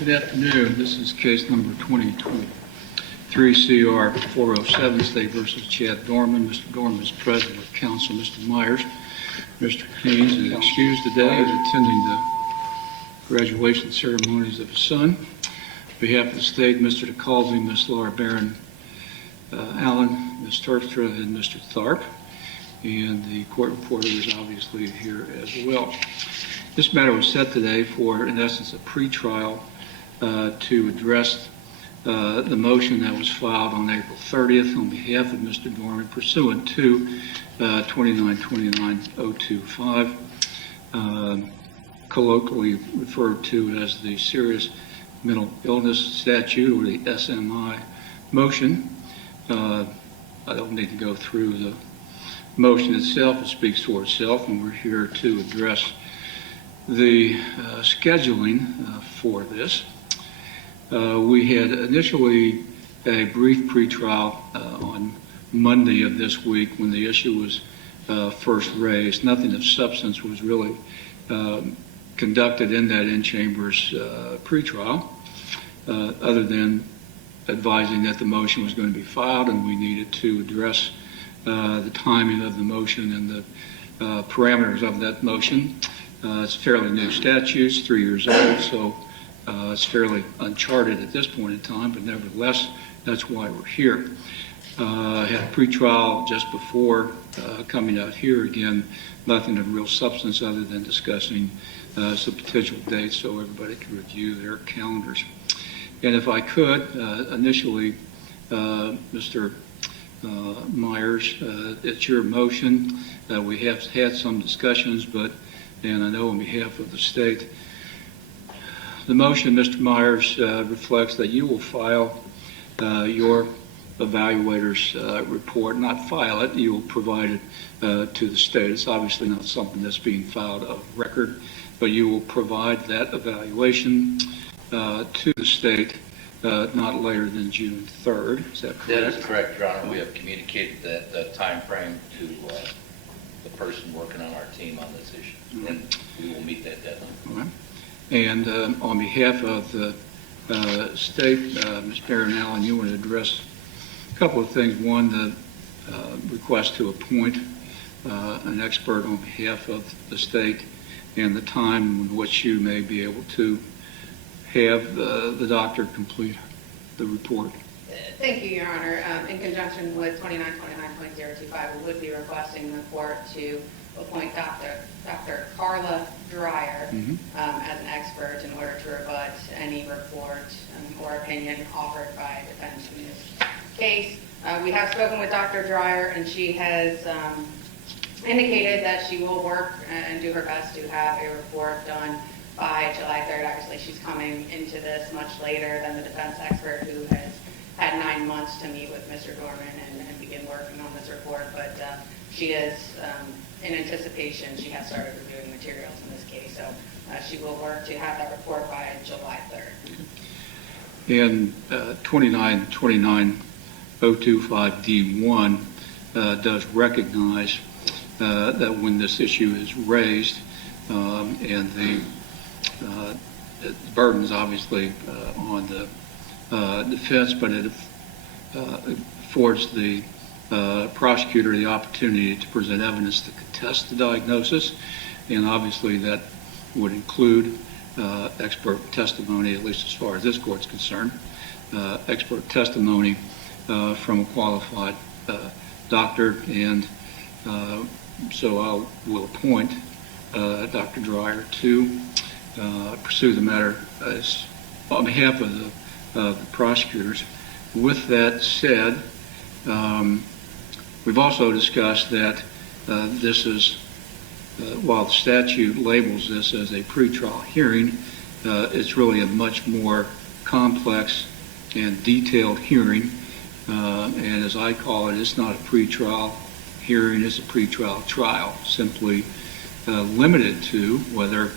Good afternoon. This is case number 2023 CR 407, State versus Chad Doerman. Mr. Doerman is present with counsel. Mr. Myers, Mr. Haynes is excused today, is attending the graduation ceremonies of his son. On behalf of the state, Mr. DeCalzi, Ms. Laura Barron, Allen, Ms. Terpstra, and Mr. Tharp. And the court reporter is obviously here as well. This matter was set today for, in essence, a pretrial to address the motion that was filed on April 30th on behalf of Mr. Doerman pursuant to 2929.025, colloquially referred to as the Serious Mental Illness Statute, or the SMI motion. I don't need to go through the motion itself. It speaks for itself, and we're here to address the scheduling for this. We had initially a brief pretrial on Monday of this week when the issue was first raised. Nothing of substance was really conducted in that in-chambers pretrial, other than advising that the motion was going to be filed and we needed to address the timing of the motion and the parameters of that motion. It's a fairly new statute, it's 3 years old, so it's fairly uncharted at this point in time, but nevertheless, that's why we're here. I had a pretrial just before coming out here again, nothing of real substance other than discussing some potential dates so everybody can review their calendars. And if I could, initially, Mr. Myers, it's your motion. We have had some discussions, and I know on behalf of the state, the motion, Mr. Myers, reflects that you will file your evaluator's report, not file it, you will provide it to the state. It's obviously not something that's being filed of record, but you will provide that evaluation to the state not later than June 3rd. Is that correct? That is correct, Your Honor. We have communicated that time frame to the person working on our team on this issue, and we will meet that deadline. All right. And on behalf of the state, Ms. Barron Allen, you want to address a couple of things. One, the request to appoint an expert on behalf of the state and the time in which you may be able to have the doctor complete the report. Thank you, Your Honor. In conjunction with 2929.025, we would be requesting the court to appoint Dr. Carla Dreyer as an expert in order to rebut any report or opinion offered by defendants in this case. We have spoken with Dr. Dreyer, and she has indicated that she will work and do her best to have a report done by July 3rd. Obviously, she's coming into this much later than the defense expert who has had 9 months to meet with Mr. Doerman and begin working on this report, but she is, in anticipation, she has started reviewing materials in this case, so she will work to have that report by July 3rd. And 2929.025D1 does recognize that when this issue is raised, and the burden is obviously on the defense, but it affords the prosecutor the opportunity to present evidence to contest the diagnosis, and obviously that would include expert testimony, at least as far as this court's concerned, expert testimony from a qualified doctor, and so I will appoint Dr. Dreyer to pursue the matter on behalf of the prosecutors. With that said, we've also discussed that this is, while the statute labels this as a pretrial hearing, it's really a much more complex and detailed hearing, and as I call it, it's not a pretrial hearing, it's a pretrial trial, simply limited to whether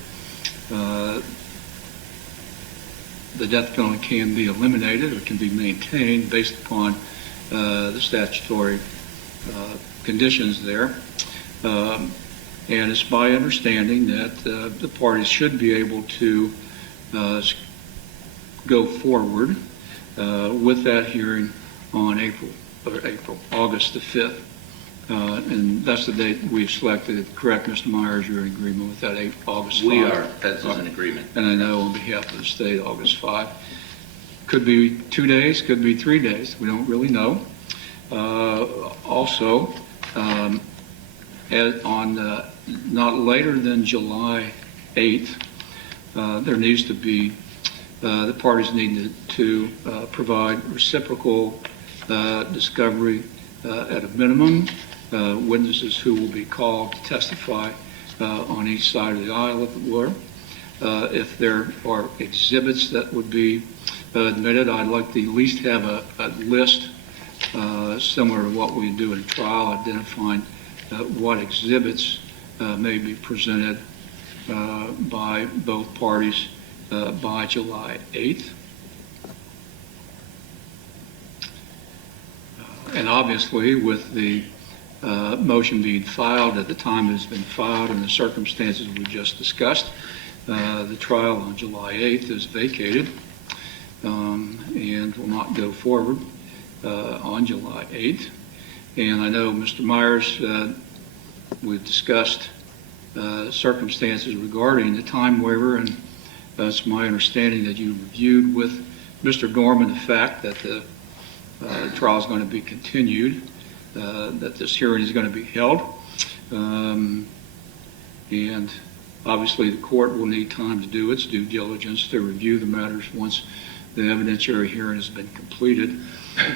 the death penalty can be eliminated or can be maintained based upon the statutory conditions there. And it's my understanding that the parties should be able to go forward with that hearing on August the 5th. And that's the date we've selected. Correct, Mr. Myers, you're in agreement with that, August 5? We are, that's an agreement. And I know on behalf of the state, August 5. Could be 2 days, could be 3 days. We don't really know. Also, on not later than July 8th, there needs to be, the parties need to provide reciprocal discovery at a minimum, witnesses who will be called to testify on each side of the aisle, if it were. If there are exhibits that would be admitted, I'd like to at least have a list similar to what we do in a trial, identifying what exhibits may be presented by both parties by July 8th. And obviously, with the motion being filed at the time it has been filed and the circumstances we just discussed, the trial on July 8th is vacated and will not go forward on July 8th. And I know, Mr. Myers, we've discussed circumstances regarding the time waiver, and it's my understanding that you reviewed with Mr. Doerman the fact that the trial is going to be continued, that this hearing is going to be held, and obviously the court will need time to do its due diligence to review the matters once the evidentiary hearing has been completed.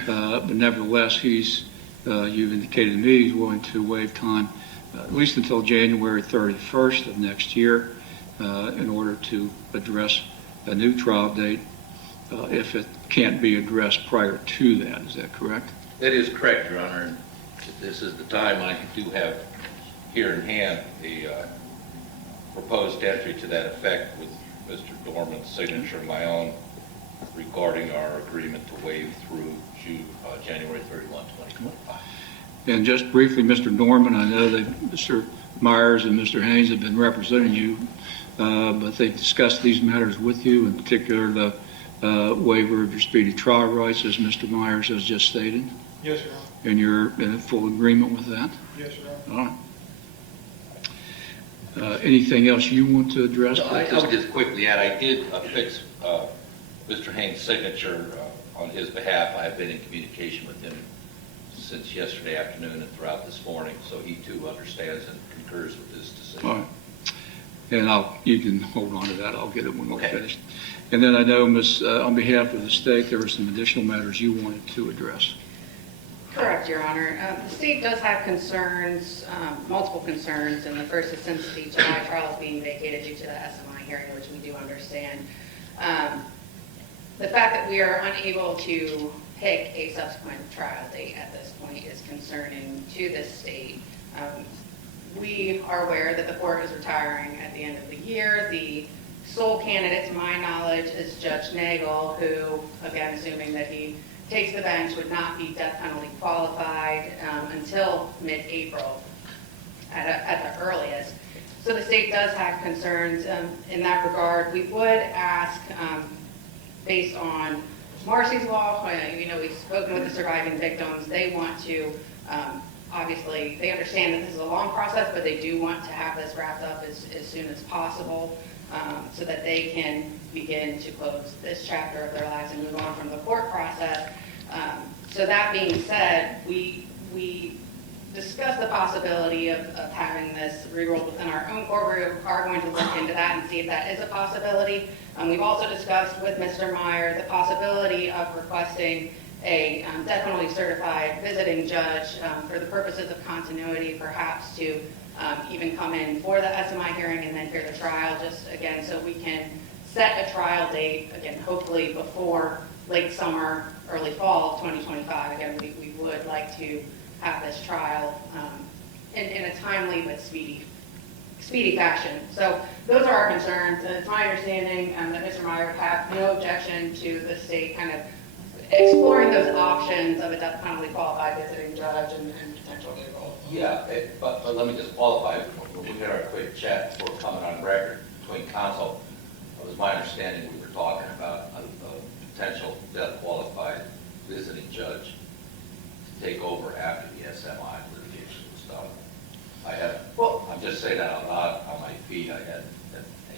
But nevertheless, you've indicated to me he's willing to waive time at least until January 31st of next year in order to address a new trial date if it can't be addressed prior to that. Is that correct? That is correct, Your Honor. And this is the time I do have here in hand the proposed entry to that effect with Mr. Doerman's signature and my own regarding our agreement to waive through January 31, 2025. And just briefly, Mr. Doerman, I know that Mr. Myers and Mr. Haynes have been representing you, but they've discussed these matters with you, in particular the waiver of your speedy trial rights, as Mr. Myers has just stated. Yes, Your Honor. And you're in full agreement with that? Yes, Your Honor. All right. Anything else you want to address? No, I would just quickly add, I did affix Mr. Haynes' signature on his behalf. I have been in communication with him since yesterday afternoon and throughout this morning, so he too understands and concurs with this decision. All right. And you can hold on to that. I'll get it when we're Okay. finished. And then I know, Ms., on behalf of the state, there were some additional matters you wanted to address. Correct, Your Honor. The state does have concerns, multiple concerns, and the first is since the July trial is being vacated due to the SMI hearing, which we do understand. The fact that we are unable to pick a subsequent trial date at this point is concerning to the state. We are aware that the court is retiring at the end of the year. The sole candidate, to my knowledge, is Judge Nagel, who, again, assuming that he takes the bench, would not be death penalty qualified until mid-April at the earliest. So the state does have concerns in that regard. We would ask, based on Marcy's law, we've spoken with the surviving victims. They want to, obviously, they understand that this is a long process, but they do want to have this wrapped up as soon as possible so that they can begin to close this chapter of their lives and move on from the court process. So that being said, we discussed the possibility of having this re-rolled within our own court. We are going to look into that and see if that is a possibility. We've also discussed with Mr. Meyer the possibility of requesting a death penalty certified visiting judge for the purposes of continuity, perhaps to even come in for the SMI hearing and then hear the trial, just again so we can set a trial date, again, hopefully before late summer, early fall of 2025. Again, we would like to have this trial in a timely but speedy fashion. So those are our concerns. It's my understanding that Mr. Meyer would have no objection to the state kind of exploring those options of a death penalty qualified visiting judge and potential re-roll. Yeah, but let me just qualify. When we had our quick chat before coming on record between counsel, it was my understanding we were talking about potential death qualified visiting judge to take over after the SMI litigation was done. I'm just saying that out loud on my feet. I had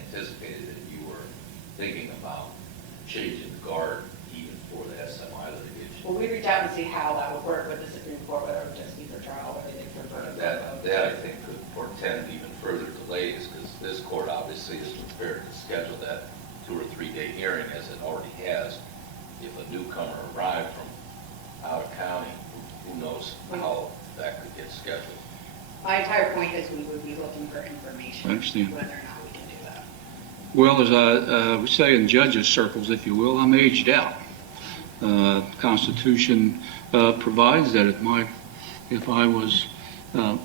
anticipated that you were thinking about changing the guard even for the SMI litigation. Well, we reach out and see how that would work with the Supreme Court, whether it would just be for trial, whether they prefer. That I think could portend even further delays, because this court obviously is prepared to schedule that 2 or 3 day hearing, as it already has. If a newcomer arrived from out of county, who knows how that could get scheduled. My entire point is we would be looking for information. I understand. Whether or not we can do that. Well, as I would say in judges' circles, if you will, I'm aged out. Constitution provides that if I was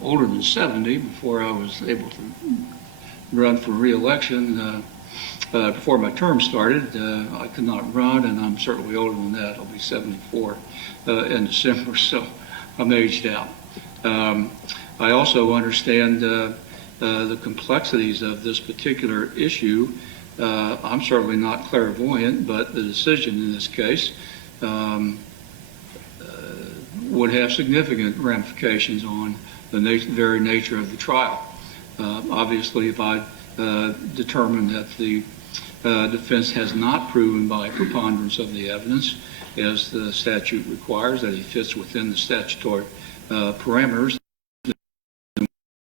older than 70 before I was able to run for re-election, before my term started, I could not run, and I'm certainly older than that. I'll be 74 in December, so I'm aged out. I also understand the complexities of this particular issue. I'm certainly not clairvoyant, but the decision in this case would have significant ramifications on the very nature of the trial. Obviously, if I determine that the defense has not proven by preponderance of the evidence, as the statute requires, that he fits within the statutory parameters, then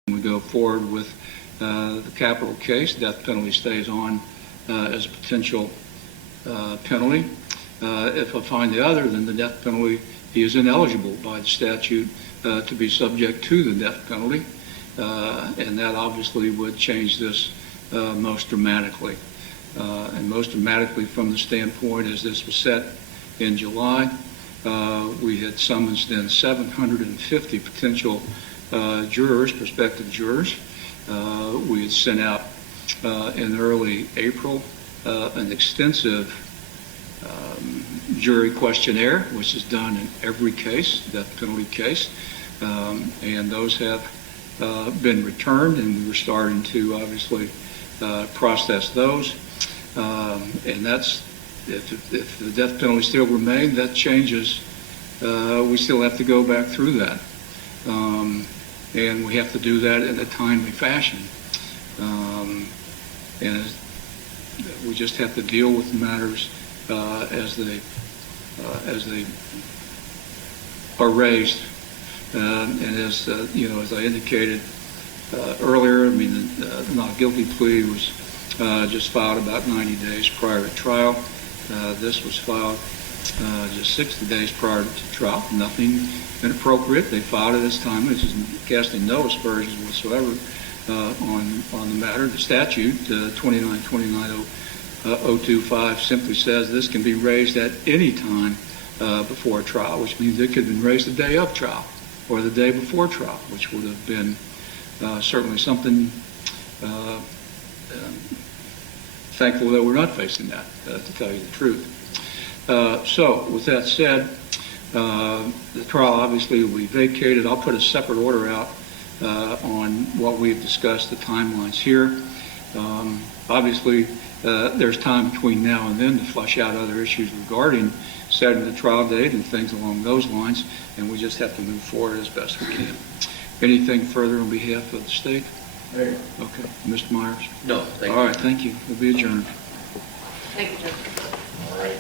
we go forward with the capital case. Death penalty stays on as a potential penalty. If I find the other, then the death penalty, he is ineligible by the statute to be subject to the death penalty, and that obviously would change this most dramatically. And most dramatically from the standpoint, as this was set in July, we had summoned then 750 potential jurors, prospective jurors. We had sent out in early April an extensive jury questionnaire, which is done in every case, death penalty case, and those have been returned, and we were starting to obviously process those. And that's, if the death penalty still remained, that changes. We still have to go back through that. And we have to do that in a timely fashion. And we just have to deal with the matters as they are raised. And as as I indicated earlier, I mean, the not guilty plea was just filed about 90 days prior to trial. This was filed just 60 days prior to trial. Nothing inappropriate. They filed it this time. This is casting no aspersions whatsoever on the matter. The statute, 2929.025, simply says this can be raised at any time before a trial, which means it could have been raised the day of trial or the day before trial, which would have been certainly something thankful that we're not facing that, to tell you the truth. So with that said, the trial obviously will be vacated. I'll put a separate order out on what we've discussed, the timelines here. Obviously, there's time between now and then to flush out other issues regarding setting the trial date and things along those lines, and we just have to move forward as best we can. Anything further on behalf of the state? Hey. Okay. Mr. Myers? No, thank you. All right, thank you. We'll be adjourned. Thank you, Judge. All right.